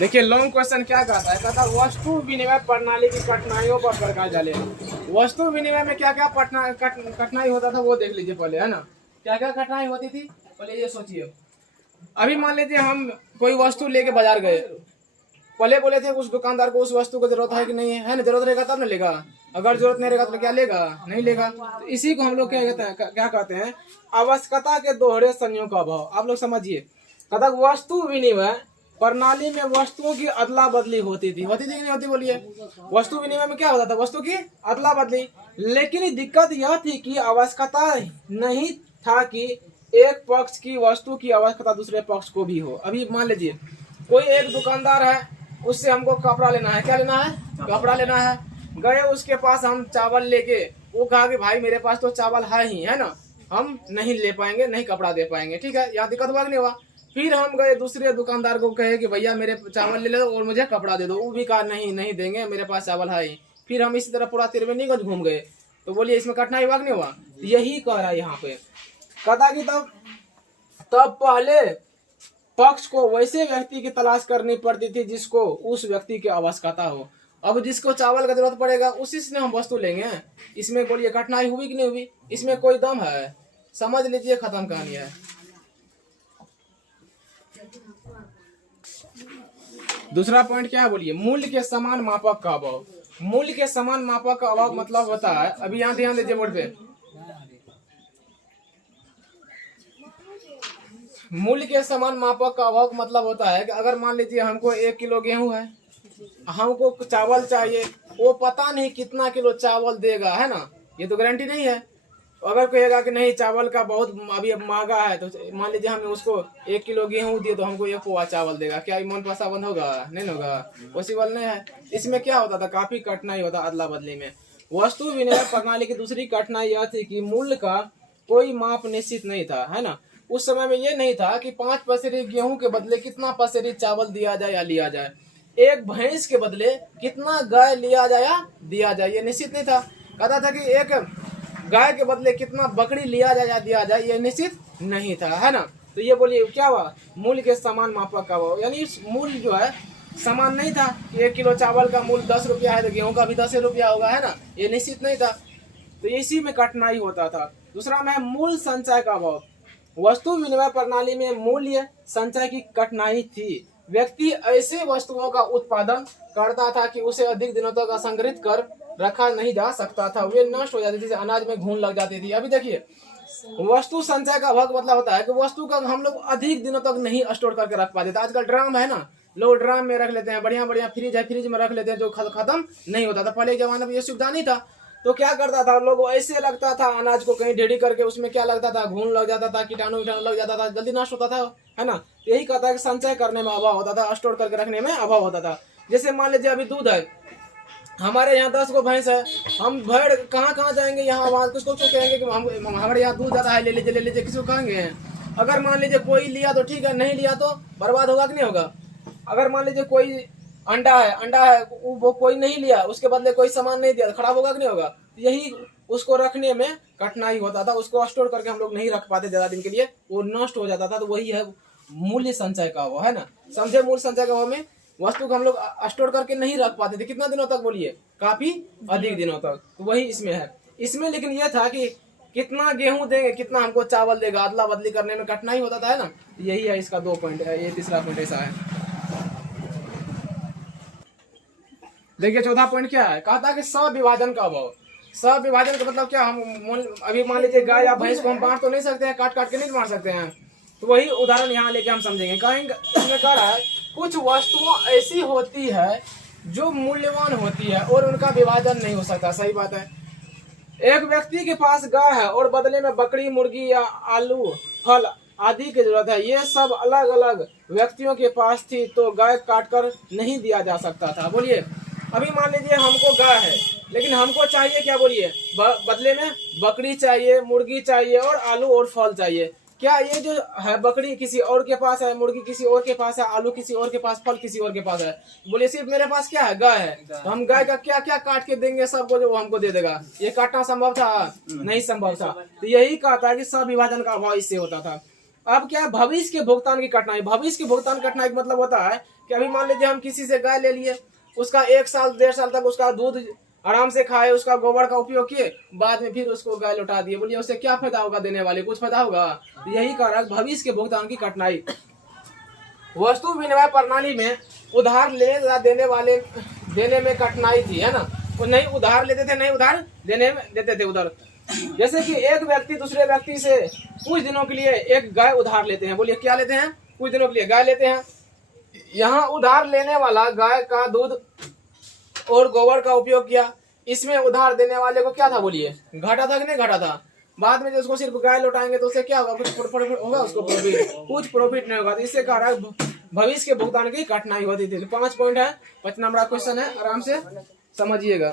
देखिए long question क्या कहता है, कहता वस्तु विनिमय प्रणाली की कठिनाइयों पर प्रकाश डाले। वस्तु विनिमय में क्या क्या कठिनाई होता था वो देख लीजिए पहले, है ना। क्या क्या कठिनाई होती थी पहले ये सोचिए। अभी मान लीजिए हम कोई वस्तु लेके बाजार गए, पहले बोले थे उस दुकानदार को उस वस्तु को जरूरत है कि नहीं है ना, जरूरत रहेगा तब ना लेगा, अगर जरूरत नहीं रहेगा तो क्या लेगा, नहीं लेगा। तो इसी को हम लोग क्या कहते हैं, आवश्यकता के दोहरे संयोग का अभाव। आप लोग समझिए, कहता वस्तु विनिमय प्रणाली में वस्तुओं की अदला बदली होती थी कि नहीं होती, बोलिए। वस्तु विनिमय में क्या होता था, वस्तु की अदला बदली। लेकिन दिक्कत यह थी कि आवश्यकता नहीं था कि एक पक्ष की वस्तु की आवश्यकता दूसरे पक्ष को भी हो। अभी मान लीजिए कोई एक दुकानदार है, उससे हमको कपड़ा लेना है, क्या लेना है, कपड़ा लेना है। गए उसके पास हम चावल लेके, वो कहा कि भाई मेरे पास तो चावल है ही, है ना, हम नहीं ले पाएंगे, नहीं कपड़ा दे पाएंगे, ठीक है, यहाँ दिक्कत हुआ नहीं हुआ। फिर हम गए दूसरे दुकानदार को कहे कि भैया मेरे चावल ले लो और मुझे कपड़ा दे दो, वो भी कहा नहीं नहीं देंगे, मेरे पास चावल है ही। फिर हम इसी तरह पूरा त्रिवेणीगंज घूम गए। तो बोलिए इसमें कठिनाई हुआ नहीं हुआ। यही कह रहा है यहाँ पे, कहता कि तब पहले पक्ष को वैसे व्यक्ति की तलाश करनी पड़ती थी जिसको उस व्यक्ति की आवश्यकता हो। अब जिसको चावल का जरूरत पड़ेगा उसी से हम वस्तु लेंगे। इसमें बोलिए कठिनाई हुई कि नहीं हुई, इसमें कोई दम है, समझ लीजिए, खत्म कहानी है। दूसरा पॉइंट क्या है, बोलिए, मूल्य के समान मापक का अभाव। मूल्य के समान मापक का अभाव मतलब होता है, अभी यहाँ ध्यान दीजिए बोर्ड पे, मूल्य के समान मापक का अभाव मतलब होता है कि अगर मान लीजिए हमको 1 किलो गेहूं है, हमको चावल चाहिए, वो पता नहीं कितना किलो चावल देगा, है ना, ये तो गारंटी नहीं है। अगर कहेगा कि नहीं चावल का बहुत अभी महंगा है, तो मान लीजिए हमें उसको 1 किलो गेहूं दिए तो हमको 1 पोआ चावल देगा, क्या मन पसाबंद होगा, नहीं होगा, पॉसिबल नहीं है। इसमें क्या होता था, काफी कठिनाई होता अदला बदली में। वस्तु विनिमय प्रणाली की दूसरी कठिनाई यह थी कि मूल्य का कोई माप निश्चित नहीं था, है ना। उस समय में ये नहीं था कि 5 पसेरी गेहूं के बदले कितना पसेरी चावल दिया जाए या लिया जाए, एक भैंस के बदले कितना गाय लिया जाए या दिया जाए, ये निश्चित नहीं था। कहता था कि एक गाय के बदले कितना बकरी लिया जाए या दिया जाए, ये निश्चित नहीं था, है ना। तो ये बोलिए क्या हुआ, मूल्य के समान मापक का हुआ, यानी मूल्य जो है समान नहीं था कि 1 किलो चावल का मूल्य 10 रुपया है तो गेहूं का भी 10 रुपया होगा, है ना, ये निश्चित नहीं था। तो इसी में कठिनाई होता था। दूसरा में मूल्य संचय का अभाव। वस्तु विनिमय प्रणाली में मूल्य संचय की कठिनाई थी। व्यक्ति ऐसे वस्तुओं का उत्पादन करता था कि उसे अधिक दिनों तक असंग्रहित कर रखा नहीं जा सकता था, वे नष्ट हो जाती थी, अनाज में घून लग जाती थी। अभी देखिए वस्तु संचय का भाग मतलब होता है कि वस्तु का हम लोग अधिक दिनों तक नहीं स्टोर करके रख पाते थे। आजकल ड्राम है ना, लोग ड्राम में रख लेते हैं, बढ़िया बढ़िया फ्रिज है, फ्रिज में रख लेते हैं, जो खत्म नहीं होता था। पहले के जमाने में ये सुविधा नहीं था, तो क्या करता था लोग, ऐसे लगता था अनाज को कहीं ढेरी करके, उसमें क्या लगता था, घून लग जाता था, कीटाणु लग जाता था, जल्दी नष्ट होता था, है ना। यही कहता है कि संचय करने में अभाव होता था, स्टोर करके रखने में अभाव होता था। जैसे मान लीजिए अभी दूध है, हमारे यहाँ 10 गो भैंस है, हम भेड़ कहाँ कहाँ जाएंगे, यहाँ वहाँ किसको कहेंगे कि हमारे यहाँ दूध ज्यादा है, ले लीजिए, किसको कहेंगे। अगर मान लीजिए कोई लिया तो ठीक है, नहीं लिया तो बर्बाद होगा कि नहीं होगा। अगर मान लीजिए कोई अंडा है वो कोई नहीं लिया, उसके बदले कोई सामान नहीं दिया, खराब होगा कि नहीं होगा। यही उसको रखने में कठिनाई होता था, उसको स्टोर करके हम लोग नहीं रख पाते ज्यादा दिन के लिए, वो नष्ट हो जाता था। तो वही है मूल्य संचय का वो, है ना, समझे। मूल्य संचय का वो में वस्तु को हम लोग स्टोर करके नहीं रख पाते थे, कितना दिनों तक, बोलिए, काफी अधिक दिनों तक। तो वही इसमें है। इसमें लेकिन यह था कि कितना गेहूं देंगे, कितना हमको चावल देगा, अदला बदली करने में कठिनाई होता था, है ना। यही है इसका 2 पॉइंट है, ये तीसरा पॉइंट ऐसा है। देखिए चौथा पॉइंट क्या है, कहता है कि सविभाजन का अभाव। सविभाजन का मतलब क्या, हम अभी मान लीजिए गाय या भैंस को हम बांट तो नहीं सकते हैं, काट काट के नहीं बांट सकते हैं। तो वही उदाहरण यहाँ लेके हम समझेंगे। कहेंगे इसमें कह रहा है कुछ वस्तुएं ऐसी होती है जो मूल्यवान होती है और उनका विभाजन नहीं हो सकता। सही बात है। एक व्यक्ति के पास गाय है और बदले में बकरी, मुर्गी या आलू, फल आदि की जरूरत है, ये सब अलग अलग व्यक्तियों के पास थी, तो गाय काटकर नहीं दिया जा सकता था। बोलिए अभी मान लीजिए हमको गाय है, लेकिन हमको चाहिए क्या, बोलिए, बदले में बकरी चाहिए, मुर्गी चाहिए और आलू और फल चाहिए। क्या ये जो है बकरी किसी और के पास है, मुर्गी किसी और के पास है, आलू किसी और के पास, फल किसी और के पास है। बोलिए सिर्फ मेरे पास क्या है, गाय है, तो हम गाय का क्या क्या काट के देंगे सबको, जो वो हमको दे देगा। ये काटना संभव था, नहीं संभव था। तो यही कहता है कि सविभाजन का अभाव इससे होता था। अब क्या है, भविष्य के भुगतान की कठिनाई। भविष्य के भुगतान कठिनाई का मतलब होता है कि अभी मान लीजिए हम किसी से गाय ले लिए, उसका 1 साल 1.5 साल तक उसका दूध आराम से खाए, उसका गोबर का उपयोग किए, बाद में फिर उसको गाय लौटा दिए, बोलिए उससे क्या फायदा होगा, देने वाले कुछ फायदा होगा? यही कारण भविष्य के भुगतान की कठिनाई। वस्तु विनिमय प्रणाली में उधार देने में कठिनाई थी, है ना। वो नहीं उधार लेते थे, नहीं उधार देने में देते थे उधार। जैसे कि एक व्यक्ति दूसरे व्यक्ति से कुछ दिनों के लिए एक गाय उधार लेते हैं, बोलिए क्या लेते हैं, कुछ दिनों के लिए गाय लेते हैं। यहाँ उधार लेने वाला गाय का दूध और गोबर का उपयोग किया, इसमें उधार देने वाले को क्या था, बोलिए घाटा था कि नहीं घाटा था? बाद में जो उसको सिर्फ गाय लौटाएंगे तो उससे क्या होगा, कुछ प्रॉफिट होगा उसको, कुछ प्रॉफिट नहीं होगा। तो इससे कारण भविष्य के भुगतान की कठिनाई होती थी। 5 पॉइंट है, 5 नंबर क्वेश्चन है, आराम से समझिएगा।